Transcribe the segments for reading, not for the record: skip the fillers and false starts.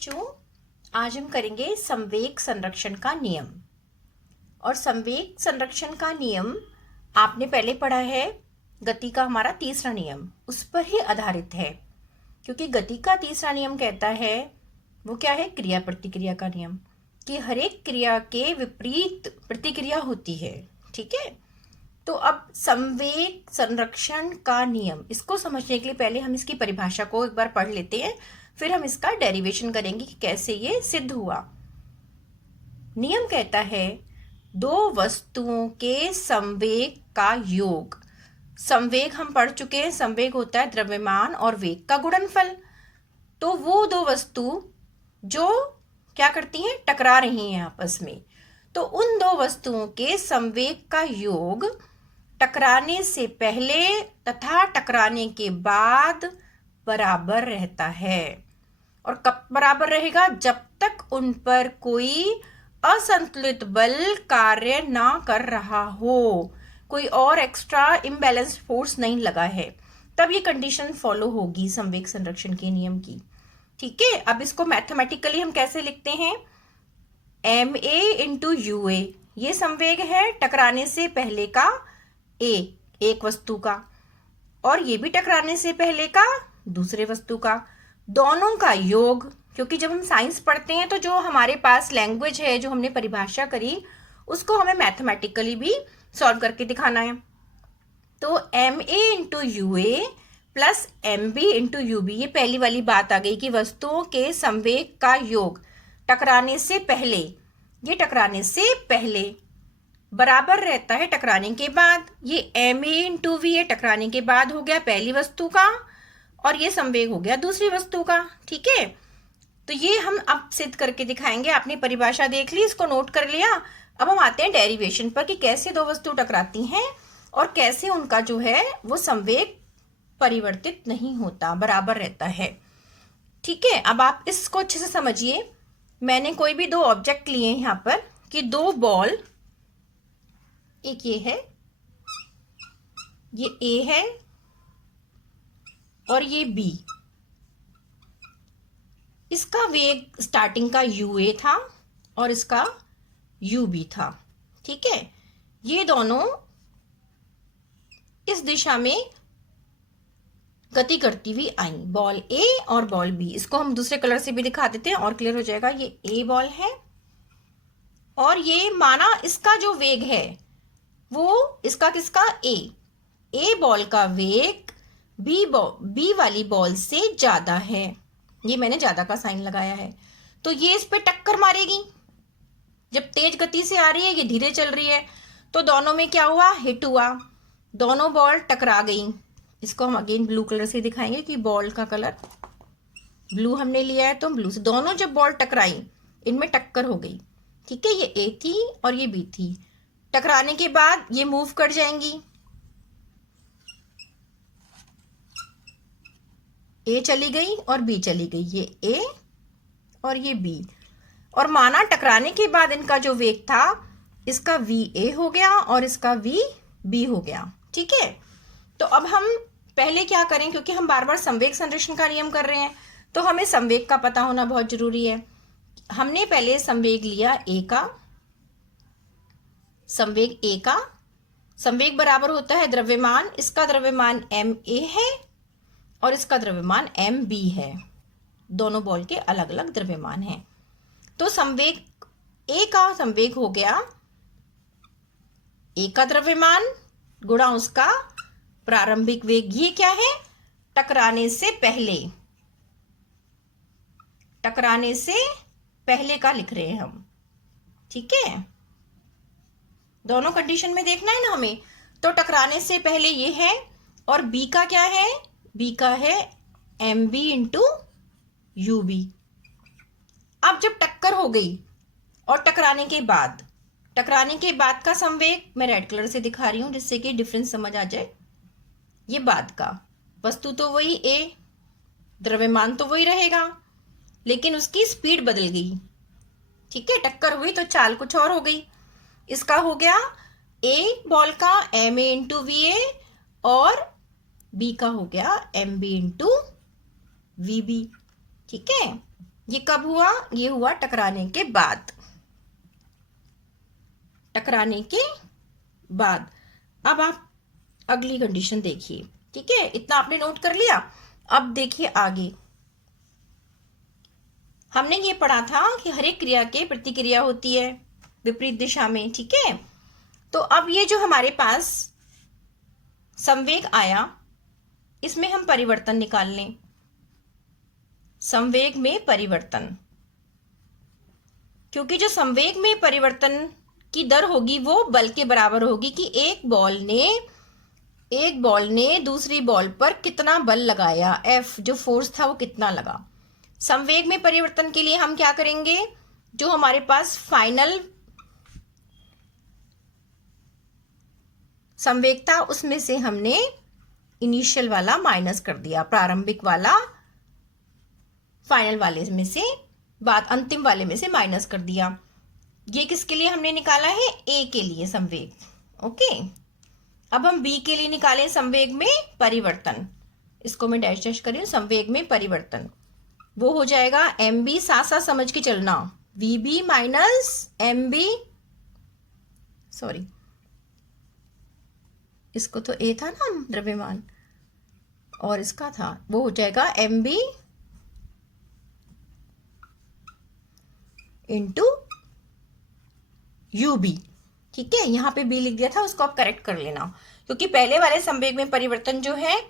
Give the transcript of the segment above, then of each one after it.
बच्चों, आज हम करेंगे संवेग संरक्षण का नियम। और संवेग संरक्षण का नियम आपने पहले पढ़ा है। गति का हमारा तीसरा नियम उस पर ही आधारित है, क्योंकि गति का तीसरा नियम कहता है वो क्या है, क्रिया प्रतिक्रिया का नियम, कि हर एक क्रिया के विपरीत प्रतिक्रिया होती है। ठीक है, तो अब संवेग संरक्षण का नियम, इसको समझने के लिए पहले हम इसकी परिभाषा को एक बार पढ़ लेते हैं, फिर हम इसका डेरिवेशन करेंगे कि कैसे ये सिद्ध हुआ। नियम कहता है दो वस्तुओं के संवेग का योग। संवेग हम पढ़ चुके हैं, संवेग होता है द्रव्यमान और वेग का गुणनफल। तो वो दो वस्तु जो क्या करती हैं, टकरा रही हैं आपस में, तो उन दो वस्तुओं के संवेग का योग टकराने से पहले तथा टकराने के बाद बराबर रहता है। और कब बराबर रहेगा, जब तक उन पर कोई असंतुलित बल कार्य ना कर रहा हो, कोई और एक्स्ट्रा इम्बैलेंस फोर्स नहीं लगा है, तब ये कंडीशन फॉलो होगी संवेग संरक्षण के नियम की। ठीक है, अब इसको मैथमेटिकली हम कैसे लिखते हैं, एम ए इंटू यू ए, ये संवेग है टकराने से पहले का ए, एक वस्तु का, और ये भी टकराने से पहले का दूसरे वस्तु का, दोनों का योग। क्योंकि जब हम साइंस पढ़ते हैं तो जो हमारे पास लैंग्वेज है, जो हमने परिभाषा करी, उसको हमें मैथमेटिकली भी सॉल्व करके दिखाना है। तो M A into U A plus M B into U B, ये पहली वाली बात आ गई कि वस्तुओं के संवेग का योग टकराने से पहले, ये टकराने से पहले बराबर रहता है टकराने के बाद। ये एम ए इंटू वी, ये टकराने के बाद हो गया पहली वस्तु का, और ये संवेग हो गया दूसरी वस्तु का। ठीक है, तो ये हम अब सिद्ध करके दिखाएंगे। आपने परिभाषा देख ली, इसको नोट कर लिया। अब हम आते हैं डेरिवेशन पर कि कैसे दो वस्तु टकराती हैं और कैसे उनका जो है वो संवेग परिवर्तित नहीं होता, बराबर रहता है। ठीक है, अब आप इसको अच्छे से समझिए। मैंने कोई भी दो ऑब्जेक्ट लिए यहाँ पर कि दो बॉल, एक ये है, ये ए है और ये बी। इसका वेग स्टार्टिंग का यू ए था और इसका यू बी था। ठीक है, ये दोनों इस दिशा में गति करती हुई आई, बॉल ए और बॉल बी। इसको हम दूसरे कलर से भी दिखा देते हैं और क्लियर हो जाएगा। ये ए बॉल है और ये माना इसका जो वेग है वो इसका किसका, ए बॉल का वेग बी वाली बॉल से ज्यादा है। ये मैंने ज्यादा का साइन लगाया है, तो ये इस पे टक्कर मारेगी। जब तेज गति से आ रही है, ये धीरे चल रही है, तो दोनों में क्या हुआ, हिट हुआ, दोनों बॉल टकरा गई। इसको हम अगेन ब्लू कलर से दिखाएंगे कि बॉल का कलर ब्लू हमने लिया है, तो ब्लू से दोनों जब बॉल टकराई, इनमें टक्कर हो गई। ठीक है, ये ए थी और ये बी थी। टकराने के बाद ये मूव कर जाएंगी, ए चली गई और बी चली गई, ये ए और ये बी। और माना टकराने के बाद इनका जो वेग था, इसका वी ए हो गया और इसका वी बी हो गया। ठीक है, तो अब हम पहले क्या करें, क्योंकि हम बार बार संवेग संरक्षण का नियम कर रहे हैं, तो हमें संवेग का पता होना बहुत जरूरी है। हमने पहले संवेग लिया ए का, संवेग ए का संवेग बराबर होता है द्रव्यमान, इसका द्रव्यमान एम ए है और इसका द्रव्यमान एम बी है। दोनों बॉल के अलग अलग द्रव्यमान हैं। तो संवेग ए का संवेग हो गया ए का द्रव्यमान गुणा उसका प्रारंभिक वेग। ये क्या है, टकराने से पहले, टकराने से पहले का लिख रहे हैं हम। ठीक है, दोनों कंडीशन में देखना है ना हमें। तो टकराने से पहले ये है, और बी का क्या है, बी का है M B into U B. अब जब टक्कर हो गई और टकराने के बाद का संवेग मैं रेड कलर से दिखा रही हूं जिससे कि डिफरेंस समझ आ जाए। ये बाद का, वस्तु तो वही ए, द्रव्यमान तो वही रहेगा, लेकिन उसकी स्पीड बदल गई। ठीक है, टक्कर हुई तो चाल कुछ और हो गई। इसका हो गया ए बॉल का M A into V A और बी का हो गया M B into V B. ठीक है, ये कब हुआ? ये हुआ टकराने के बाद। टकराने के बाद। अब आप अगली कंडीशन देखिए, ठीक है, इतना आपने नोट कर लिया। अब देखिए आगे, हमने ये पढ़ा था कि हर एक क्रिया के प्रतिक्रिया होती है विपरीत दिशा में, ठीक है। तो अब ये जो हमारे पास संवेग आया, इसमें हम परिवर्तन निकाल लें। संवेग में परिवर्तन, क्योंकि जो संवेग में परिवर्तन की दर होगी वो बल के बराबर होगी कि एक बॉल ने दूसरी बॉल पर कितना बल लगाया, एफ जो फोर्स था वो कितना लगा। संवेग में परिवर्तन के लिए हम क्या करेंगे, जो हमारे पास फाइनल संवेग था उसमें से हमने इनिशियल वाला माइनस कर दिया, प्रारंभिक वाला फाइनल वाले में से, बाद अंतिम वाले में से माइनस कर दिया। ये किसके लिए हमने निकाला है? ए के लिए संवेग। ओके, अब हम बी के लिए निकालें संवेग में परिवर्तन। इसको मैं डैश डैश करी, संवेग में परिवर्तन वो हो जाएगा एम बी, साथ साथ समझ के चलना, V B minus M B, sorry इसको तो ए था ना द्रव्यमान, और इसका था वो हो जाएगा M B into U B, ठीक है। यहाँ पे बी लिख दिया था, उसको आप करेक्ट कर लेना, क्योंकि पहले वाले संवेग में परिवर्तन जो है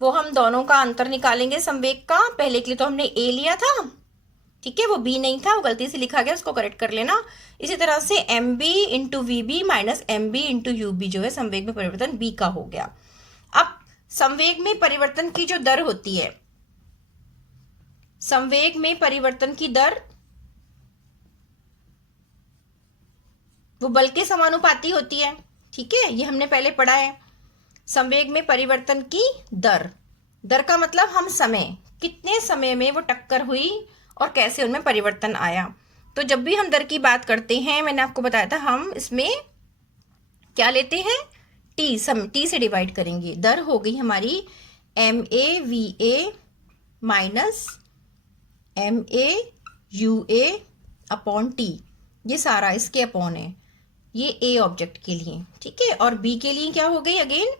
वो हम दोनों का अंतर निकालेंगे संवेग का। पहले के लिए तो हमने ए लिया था, ठीक है, वो बी नहीं था, वो गलती से लिखा गया, उसको करेक्ट कर लेना। इसी तरह से M B into V B minus M B into U B जो है संवेग में परिवर्तन बी का हो गया। अब संवेग में परिवर्तन की जो दर होती है, संवेग में परिवर्तन की दर वो बल के समानुपाती होती है, ठीक है, ये हमने पहले पढ़ा है। संवेग में परिवर्तन की दर, दर का मतलब हम समय, कितने समय में वो टक्कर हुई और कैसे उनमें परिवर्तन आया। तो जब भी हम दर की बात करते हैं, मैंने आपको बताया था, हम इसमें क्या लेते हैं? टी से डिवाइड करेंगे। दर हो गई हमारी M A V A minus M A U A upon T, ये सारा इसके अपॉन है, ये ए ऑब्जेक्ट के लिए, ठीक है। और बी के लिए क्या हो गई again,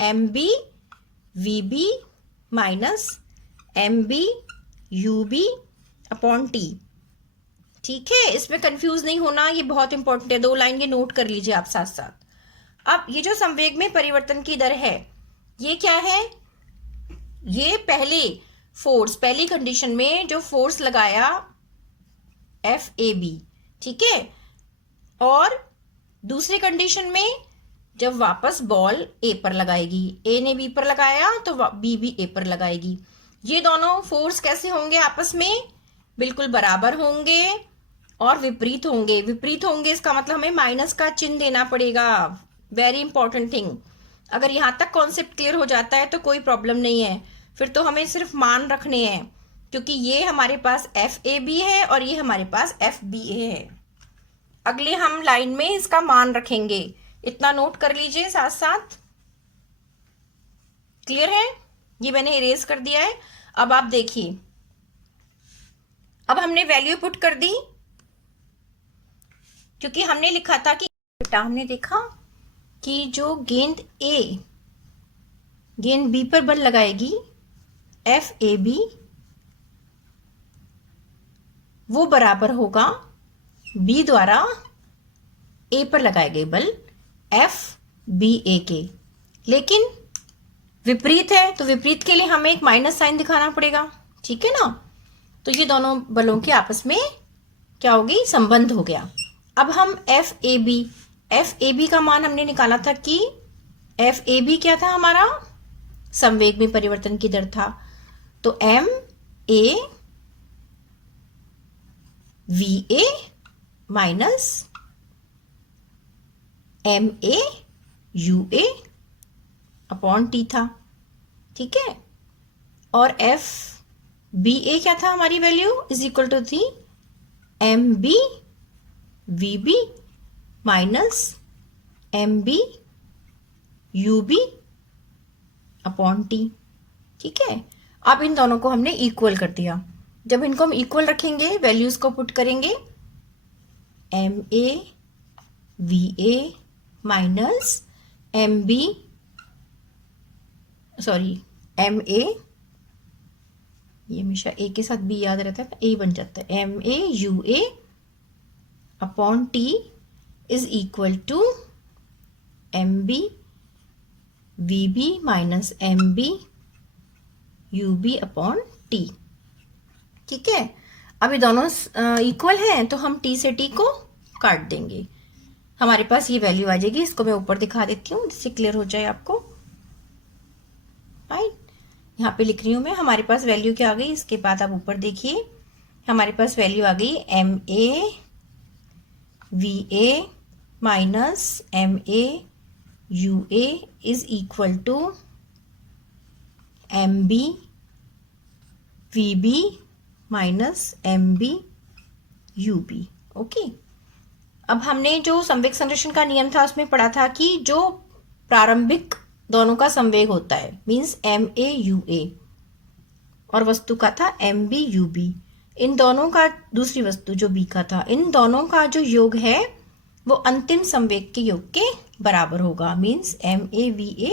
M B V B minus M B U B upon T, ठीक है। इसमें कंफ्यूज नहीं होना, ये बहुत इंपॉर्टेंट है, 2 लाइन ये नोट कर लीजिए आप साथ साथ। अब ये जो संवेग में परिवर्तन की दर है, ये क्या है? ये पहली कंडीशन में जो फोर्स लगाया एफ ए बी, ठीक है, और दूसरी कंडीशन में जब वापस बॉल ए पर लगाएगी, ए ने बी पर लगाया तो बी भी ए पर लगाएगी, ये दोनों फोर्स कैसे होंगे आपस में? बिल्कुल बराबर होंगे और विपरीत होंगे। विपरीत होंगे इसका मतलब हमें माइनस का चिन्ह देना पड़ेगा, वेरी इंपॉर्टेंट थिंग। अगर यहां तक कॉन्सेप्ट क्लियर हो जाता है तो कोई प्रॉब्लम नहीं है, फिर तो हमें सिर्फ मान रखने हैं, क्योंकि ये हमारे पास एफ ए बी है और ये हमारे पास एफ बी ए है। अगले हम लाइन में इसका मान रखेंगे, इतना नोट कर लीजिए साथ साथ। क्लियर है? ये मैंने इरेज कर दिया है। अब आप देखिए, अब हमने वैल्यू पुट कर दी, क्योंकि हमने लिखा था कि बेटा हमने देखा कि जो गेंद बी पर बल लगाएगी एफ ए बी, वो बराबर होगा बी द्वारा ए पर लगाए गए बल एफ बी ए के। लेकिन विपरीत है, तो विपरीत के लिए हमें एक माइनस साइन दिखाना पड़ेगा, ठीक है ना। तो ये दोनों बलों के आपस में क्या होगी? संबंध हो गया। अब हम एफ ए बी का मान हमने निकाला था कि एफ ए बी क्या था हमारा? संवेग में परिवर्तन की दर था। तो M A V A minus M A U A upon T था, ठीक है। और एफ बी ए क्या था हमारी वैल्यू? इज इक्वल टू थी M B V B minus M B U B upon T, ठीक है। अब इन दोनों को हमने इक्वल कर दिया। जब इनको हम इक्वल रखेंगे, वैल्यूज को पुट करेंगे, MA VA माइनस MA, ये हमेशा A के साथ B याद रहता है, A बन जाता है, MA UA upon T is equal to MB VB minus MB UB upon T। ठीक है, अभी दोनों इक्वल हैं तो हम T से T को काट देंगे, हमारे पास ये वैल्यू आ जाएगी। इसको मैं ऊपर दिखा देती हूँ जिससे क्लियर हो जाए आपको। राइट, यहाँ पे लिख रही हूँ मैं, हमारे पास वैल्यू क्या आ गई, इसके बाद आप ऊपर देखिए, हमारे पास वैल्यू आ गई MA VA minus MA UA is equal to MB VB minus MB UB। Okay, अब हमने जो संवेग संरक्षण का नियम था उसमें पढ़ा था कि जो प्रारंभिक दोनों का संवेग होता है, मीन्स MA UA, और वस्तु का था MB UB, इन दोनों का, दूसरी वस्तु जो B का था, इन दोनों का जो योग है वो अंतिम संवेग के योग के बराबर होगा, means MA VA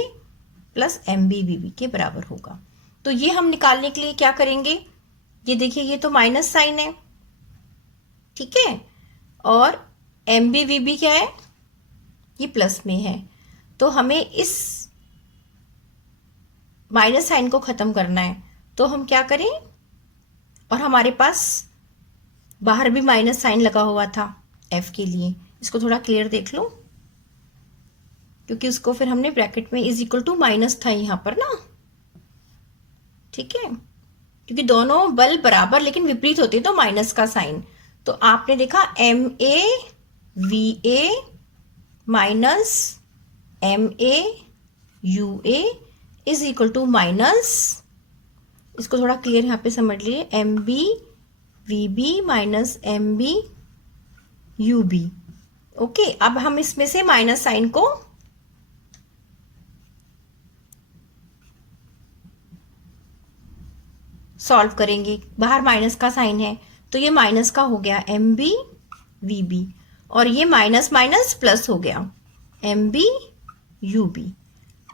plus MB VB के बराबर होगा। तो ये हम निकालने के लिए क्या करेंगे, ये देखिए ये तो माइनस साइन है, ठीक है, और MB VB क्या है, ये प्लस में है, तो हमें इस माइनस साइन को खत्म करना है, तो हम क्या करें, और हमारे पास बाहर भी माइनस साइन लगा हुआ था F के लिए, इसको थोड़ा क्लियर देख लो, क्योंकि उसको फिर हमने ब्रैकेट में इज इक्वल टू माइनस था यहाँ पर ना, ठीक है, क्योंकि दोनों बल बराबर लेकिन विपरीत होते हैं तो माइनस का साइन, तो आपने देखा MA VA minus MA UA is equal to minus, इसको थोड़ा क्लियर यहाँ पे समझ लिए, MB VB minus MB UB। Okay, अब हम इसमें से माइनस साइन को सॉल्व करेंगे, बाहर माइनस का साइन है तो ये माइनस का हो गया MB VB, और ये माइनस माइनस प्लस हो गया MB UB।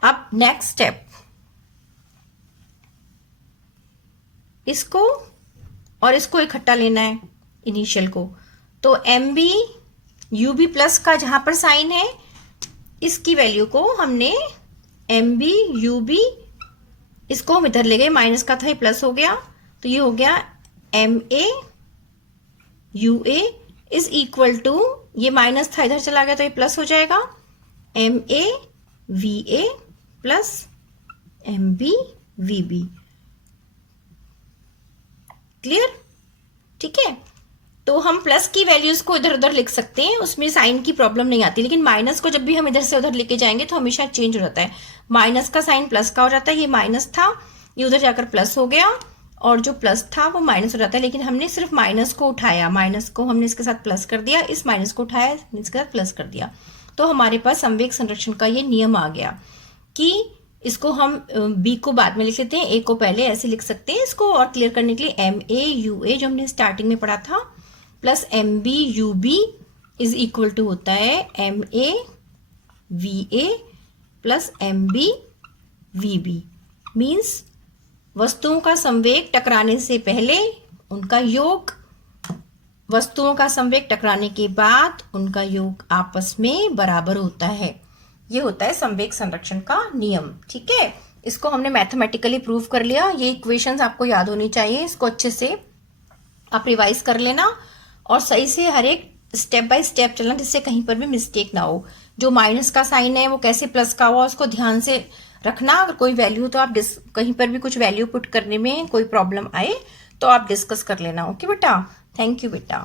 अब नेक्स्ट स्टेप, इसको और इसको इकट्ठा लेना है इनिशियल को, तो MB UB प्लस का जहां पर साइन है इसकी वैल्यू को हमने MB UB, इसको हम इधर ले गए, माइनस का था ये प्लस हो गया, तो ये हो गया MA UA is equal to, ये माइनस था इधर चला गया तो ये प्लस हो जाएगा, MA VA plus MB VB। Clear, ठीक है, तो हम प्लस की वैल्यूज को इधर उधर लिख सकते हैं, उसमें साइन की प्रॉब्लम नहीं आती, लेकिन माइनस को जब भी हम इधर से उधर लेके जाएंगे तो हमेशा चेंज हो जाता है, माइनस का साइन प्लस का हो जाता है, ये माइनस था ये उधर जाकर प्लस हो गया, और जो प्लस था वो माइनस हो जाता है, लेकिन हमने सिर्फ माइनस को उठाया, माइनस को हमने इसके साथ प्लस कर दिया, इस माइनस को उठाया इसके साथ प्लस कर दिया, तो हमारे पास संवेग संरक्षण का ये नियम आ गया कि इसको हम B को बाद में लिख लेते हैं, A को पहले ऐसे लिख सकते हैं, इसको और क्लियर करने के लिए MA UA जो हमने स्टार्टिंग में पढ़ा था plus MB UB is equal to होता है MA VA plus MB VB, means वस्तुओं का संवेग टकराने से पहले उनका योग, वस्तुओं का संवेग टकराने के बाद उनका योग आपस में बराबर होता है, ये होता है संवेग संरक्षण का नियम। ठीक है, इसको हमने मैथमेटिकली प्रूव कर लिया, ये इक्वेशंस आपको याद होनी चाहिए, इसको अच्छे से आप रिवाइज कर लेना और सही से हर एक स्टेप बाय स्टेप चलना जिससे कहीं पर भी मिस्टेक ना हो। जो माइनस का साइन है वो कैसे प्लस का हुआ उसको ध्यान से रखना, अगर कोई वैल्यू तो आप कहीं पर भी कुछ वैल्यू पुट करने में कोई प्रॉब्लम आए तो आप डिस्कस कर लेना। ओके बेटा, थैंक यू बेटा।